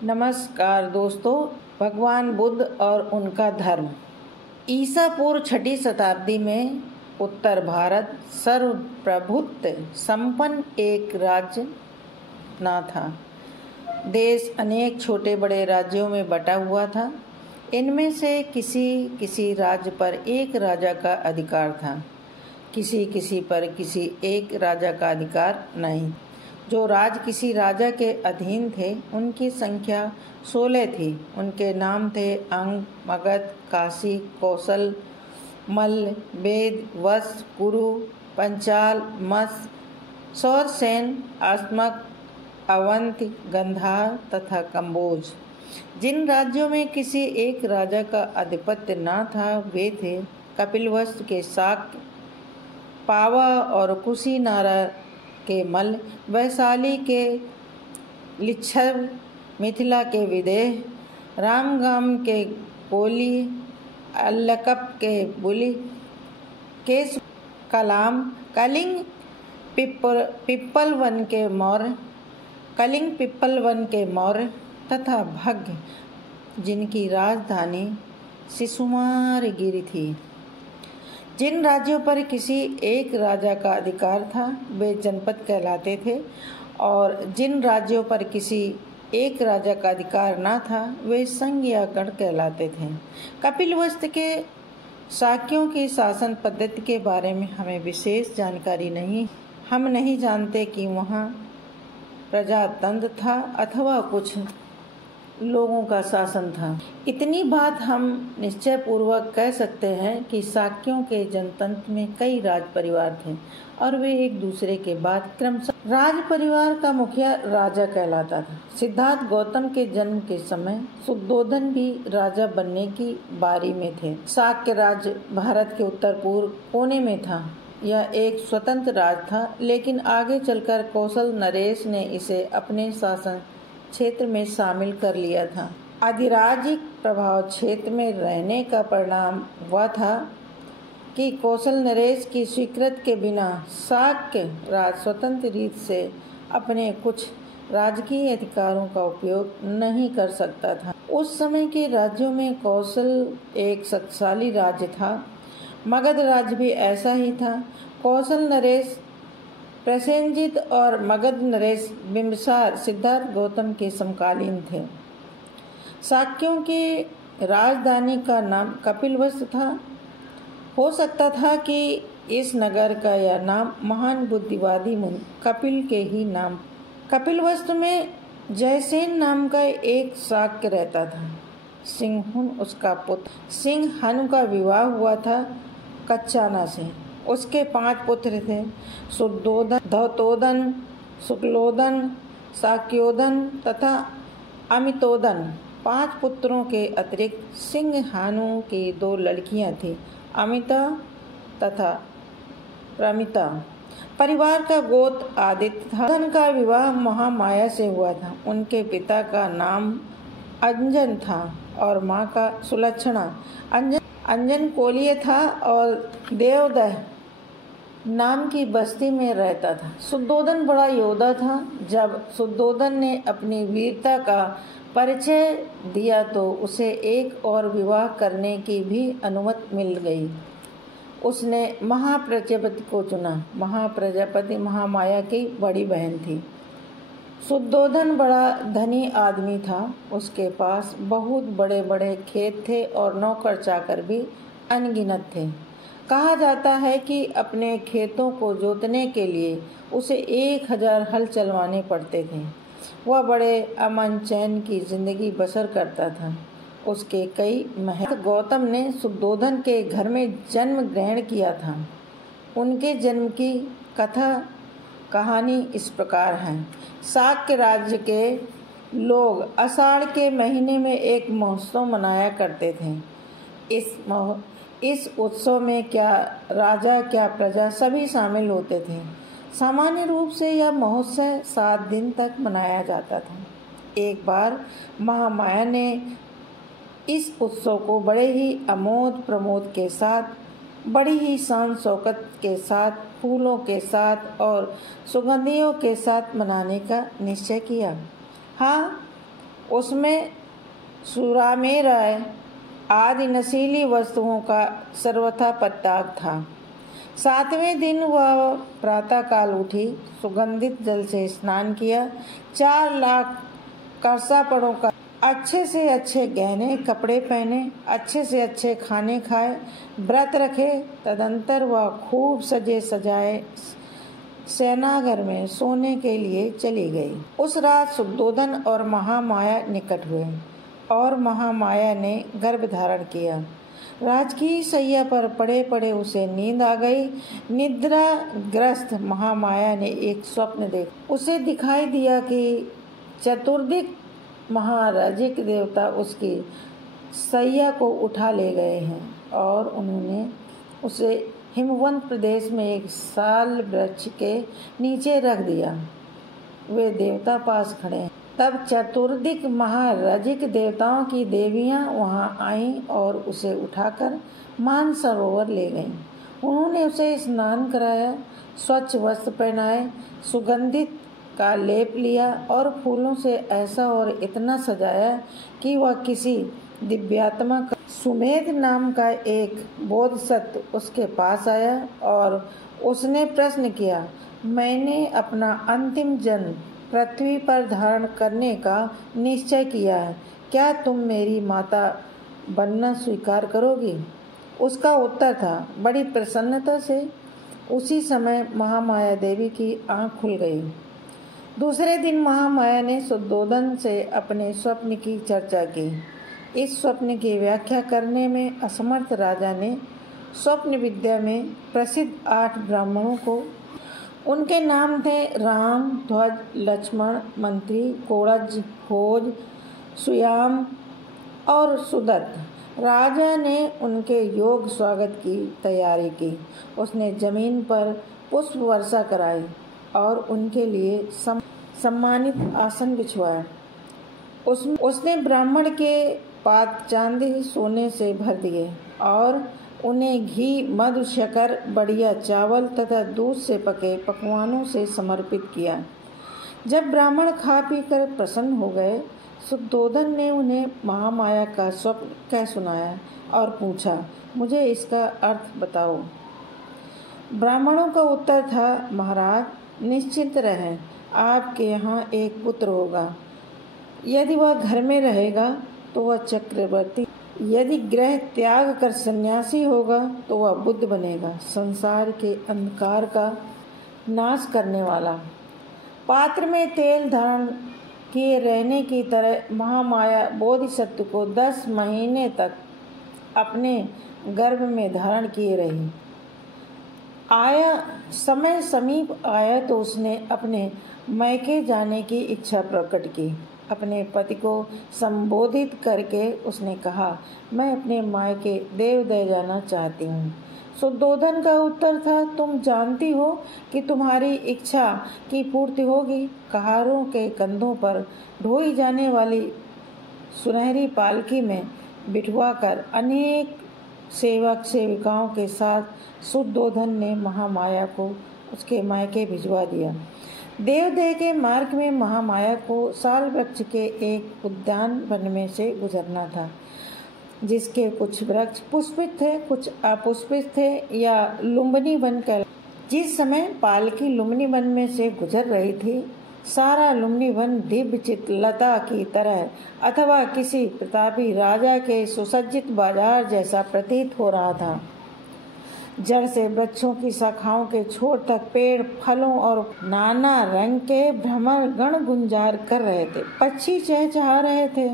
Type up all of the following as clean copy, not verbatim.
नमस्कार दोस्तों। भगवान बुद्ध और उनका धर्म। ईसा पूर्व 6वीं शताब्दी में उत्तर भारत सर्वप्रभुत्व संपन्न एक राज्य न था। देश अनेक छोटे बड़े राज्यों में बटा हुआ था। इनमें से किसी किसी राज्य पर एक राजा का अधिकार था, किसी किसी पर किसी एक राजा का अधिकार नहीं। जो राज किसी राजा के अधीन थे उनकी संख्या 16 थी। उनके नाम थे अंग, मगध, काशी, कौशल, मल्ल, वेद, वत्स, कुरु, पंचाल, मत्स्य, सौरसेन, आस्मक, अवंती, गंधार तथा कंबोज। जिन राज्यों में किसी एक राजा का आधिपत्य न था वे थे कपिलवस्तु के शाक्य, पावा और कुशीनारा के मल्ल, वैशाली के लिच्छव, मिथिला के विदेह, रामगाम के कोली, अल्लकप के बुली, केश कलाम, कलिंग पिप्पलवन के मौर्य, कलिंग पिप्पलवन के मौर्य तथा भग्य, जिनकी राजधानी सिसुमारगिरी थी। जिन राज्यों पर किसी एक राजा का अधिकार था वे जनपद कहलाते थे और जिन राज्यों पर किसी एक राजा का अधिकार न था वे संघ या गण कहलाते थे। कपिलवस्तु के शाक्यों की शासन पद्धति के बारे में हमें विशेष जानकारी नहीं। हम नहीं जानते कि वहाँ प्रजातंत्र था अथवा कुछ लोगों का शासन था। इतनी बात हम निश्चय पूर्वक कह सकते हैं कि शाक्यों के जनतंत्र में कई राज परिवार थे और वे एक दूसरे के बाद क्रमशः राज परिवार का मुखिया राजा कहलाता था। सिद्धार्थ गौतम के जन्म के समय शुद्धोधन भी राजा बनने की बारी में थे। शाक्य राज्य भारत के उत्तर पूर्व कोने में था। यह एक स्वतंत्र राज था, लेकिन आगे चलकर कौशल नरेश ने इसे अपने शासन क्षेत्र में शामिल कर लिया था। अधिराज्यिक प्रभाव क्षेत्र में रहने का परिणाम हुआ था कि कौशल नरेश की स्वीकृति के बिना शाक्य राज स्वतंत्र रीत से अपने कुछ राजकीय अधिकारों का उपयोग नहीं कर सकता था। उस समय के राज्यों में कौशल एक शक्तिशाली राज्य था। मगध राज्य भी ऐसा ही था। कौशल नरेश प्रसेनजित और मगध नरेश बिंबिसार सिद्धार्थ गौतम के समकालीन थे। शाक्यों की राजधानी का नाम कपिलवस्तु था। हो सकता था कि इस नगर का यह नाम महान बुद्धिवादी मुनि कपिल के ही नाम। कपिलवस्तु में जयसेन नाम का एक शाक्य रहता था। सिंहहुन उसका पुत्र। सिंहहनु का विवाह हुआ था कच्चाना से। उसके 5 पुत्र थे, शुद्धोधन, धौतोधन, शुक्लोधन, शाक्योधन तथा अमितोधन। 5 पुत्रों के अतिरिक्त सिंहहानु की 2 लड़कियां थीं, अमिता तथा प्रमिता। परिवार का गोत्र आदित्य था। धन का विवाह महामाया से हुआ था। उनके पिता का नाम अंजन था और माँ का सुलक्षणा। अंजन कोलिय था और देवदह नाम की बस्ती में रहता था। शुद्धोधन बड़ा योद्धा था। जब शुद्धोधन ने अपनी वीरता का परिचय दिया तो उसे एक और विवाह करने की भी अनुमति मिल गई। उसने महाप्रजापति को चुना। महाप्रजापति महामाया की बड़ी बहन थी। शुद्धोधन बड़ा धनी आदमी था। उसके पास बहुत बड़े बड़े खेत थे और नौकर चाकर भी अनगिनत थे। कहा जाता है कि अपने खेतों को जोतने के लिए उसे 1000 हल चलवाने पड़ते थे। वह बड़े अमन चैन की जिंदगी बसर करता था। उसके कई महल। गौतम ने शुद्धोधन के घर में जन्म ग्रहण किया था। उनके जन्म की कथा कहानी इस प्रकार है। शाक्य राज्य के लोग आषाढ़ के महीने में एक महोत्सव मनाया करते थे। इस उत्सव में क्या राजा क्या प्रजा सभी शामिल होते थे। सामान्य रूप से यह महोत्सव 7 दिन तक मनाया जाता था। एक बार महामाया ने इस उत्सव को बड़े ही आमोद प्रमोद के साथ, बड़ी ही शान शौकत के साथ, फूलों के साथ और सुगंधियों के साथ मनाने का निश्चय किया। हाँ, उसमें सुरामेर आदि नशीली वस्तुओं का सर्वथा परित्याग था। 7वें दिन वह प्रातःकाल उठी, सुगंधित जल से स्नान किया, 4 लाख करसापड़ों का अच्छे से अच्छे गहने कपड़े पहने, अच्छे से अच्छे खाने खाए, व्रत रखे। तदंतर वह खूब सजे सजाए सेनागर में सोने के लिए चली गई। उस रात शुद्धोधन और महामाया निकट हुए और महामाया ने गर्भ धारण किया। राजकीय शैया पर पड़े पड़े उसे नींद आ गई। निद्राग्रस्त महामाया ने एक स्वप्न देखा। उसे दिखाई दिया कि चतुर्दिक महाराजिक देवता उसकी शैया को उठा ले गए हैं और उन्होंने उसे हिमवंत प्रदेश में एक साल वृक्ष के नीचे रख दिया। वे देवता पास खड़े हैं। तब चतुर्दिक महाराजिक देवताओं की देवियां वहां आईं और उसे उठाकर मानसरोवर ले गईं। उन्होंने उसे स्नान कराया, स्वच्छ वस्त्र पहनाए, सुगंधित का लेप लिया और फूलों से ऐसा और इतना सजाया कि वह किसी दिव्यात्मा का सुमेध नाम का एक बोधसत्व उसके पास आया और उसने प्रश्न किया, मैंने अपना अंतिम जन्म पृथ्वी पर धारण करने का निश्चय किया है, क्या तुम मेरी माता बनना स्वीकार करोगी? उसका उत्तर था, बड़ी प्रसन्नता से। उसी समय महामाया देवी की आंख खुल गई। दूसरे दिन महामाया ने शुद्धोधन से अपने स्वप्न की चर्चा की। इस स्वप्न की व्याख्या करने में असमर्थ राजा ने स्वप्न विद्या में प्रसिद्ध 8 ब्राह्मणों को, उनके नाम थे राम, ध्वज, लक्ष्मण, मंत्री, कोड़ज, भोज, सुयाम और सुदत्त। राजा ने उनके योग स्वागत की तैयारी की। उसने जमीन पर पुष्प वर्षा कराई और उनके लिए सम्मानित आसन बिछवाया। उसने ब्राह्मण के पात चांदी सोने से भर दिए और उन्हें घी, मधु, शक्कर, बढ़िया चावल तथा दूध से पके पकवानों से समर्पित किया। जब ब्राह्मण खा पी कर प्रसन्न हो गए, शुद्धोधन ने उन्हें महामाया का स्वप्न कह सुनाया और पूछा, मुझे इसका अर्थ बताओ। ब्राह्मणों का उत्तर था, महाराज निश्चिंत रहें, आपके यहाँ एक पुत्र होगा। यदि वह घर में रहेगा तो वह चक्रवर्ती, यदि ग्रह त्याग कर सन्यासी होगा तो वह बुद्ध बनेगा, संसार के अंधकार का नाश करने वाला। पात्र में तेल धारण किए रहने की तरह महामाया बोधिसत्व को 10 महीने तक अपने गर्भ में धारण किए रही। समय समीप आया तो उसने अपने मैके जाने की इच्छा प्रकट की। अपने पति को संबोधित करके उसने कहा, मैं अपने मायके देवदय जाना चाहती हूँ। शुद्धोधन का उत्तर था, तुम जानती हो कि तुम्हारी इच्छा की पूर्ति होगी। कहारों के कंधों पर ढोई जाने वाली सुनहरी पालकी में बिठवाकर अनेक सेवक सेविकाओं के साथ शुद्धोधन ने महामाया को उसके मायके भिजवा दिया। देवदय के मार्ग में महामाया को साल वृक्ष के एक उद्यान वन में से गुजरना था, जिसके कुछ वृक्ष पुष्पित थे, कुछ अपुष्पित थे या लुम्बिनी वन का। जिस समय पालकी लुम्बिनी वन में से गुजर रही थी, सारा लुम्बिनी वन दिव्य चित्रलता की तरह अथवा किसी प्रतापी राजा के सुसज्जित बाजार जैसा प्रतीत हो रहा था। जड़ से वृक्षों की शाखाओं के छोर तक पेड़, फलों और नाना रंग के भ्रमर गण गुंजार कर रहे थे, पक्षी चहचहा रहे थे।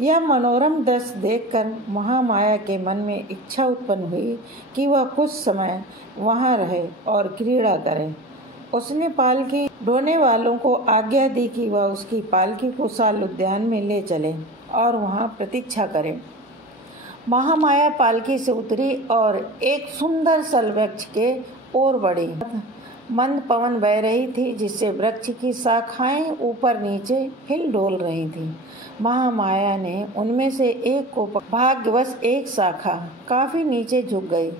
यह मनोरम दृश्य देखकर महामाया के मन में इच्छा उत्पन्न हुई कि वह कुछ समय वहां रहे और क्रीड़ा करे। उसने पालकी ढोने वालों को आज्ञा दी कि वह उसकी पालकी को साल उद्यान में ले चले और वहां प्रतीक्षा करें। महामाया पालकी से उतरी और एक सुंदर सल वृक्ष के ओर बढ़ी। मंद पवन बह रही थी, जिससे वृक्ष की शाखाएं ऊपर नीचे हिल डोल रही थी। महामाया ने उनमें से एक को भाग्यवश एक शाखा काफी नीचे झुक गई।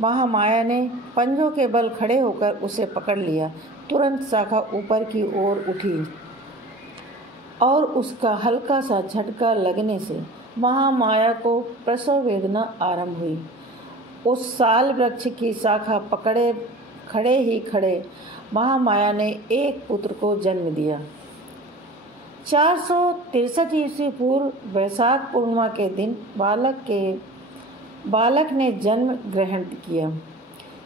महामाया ने पंजों के बल खड़े होकर उसे पकड़ लिया। तुरंत शाखा ऊपर की ओर उठी और उसका हल्का सा झटका लगने से महामाया को प्रसव वेदना आरंभ हुई। उस साल वृक्ष की शाखा पकड़े खड़े महामाया ने एक पुत्र को जन्म दिया। 463 ईस्वी पूर्व वैशाख पूर्णिमा के दिन बालक ने जन्म ग्रहण किया।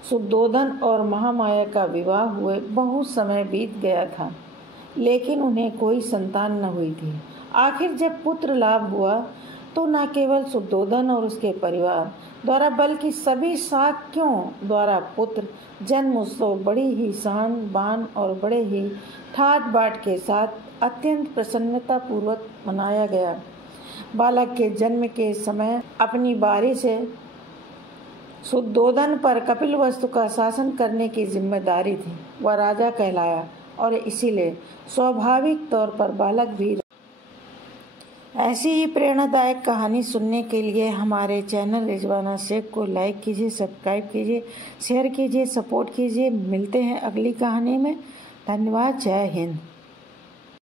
शुद्धोधन और महामाया का विवाह हुए बहुत समय बीत गया था, लेकिन उन्हें कोई संतान न हुई थी। आखिर जब पुत्र लाभ हुआ तो न केवल शुद्धोधन और उसके परिवार द्वारा बल्कि सभी शाक्यों द्वारा पुत्र जन्म उत्सव बड़ी ही शान बान और बड़े ही ठाट बाट के साथ अत्यंत प्रसन्नता पूर्वक मनाया गया। बालक के जन्म के समय अपनी बारी से शुद्धोधन पर कपिलवस्तु का शासन करने की जिम्मेदारी थी। वह राजा कहलाया और इसीलिए स्वाभाविक तौर पर बालक भी। ऐसी ही प्रेरणादायक कहानी सुनने के लिए हमारे चैनल रिजवाना शेख को लाइक कीजिए, सब्सक्राइब कीजिए, शेयर कीजिए, सपोर्ट कीजिए। मिलते हैं अगली कहानी में। धन्यवाद। जय हिंद।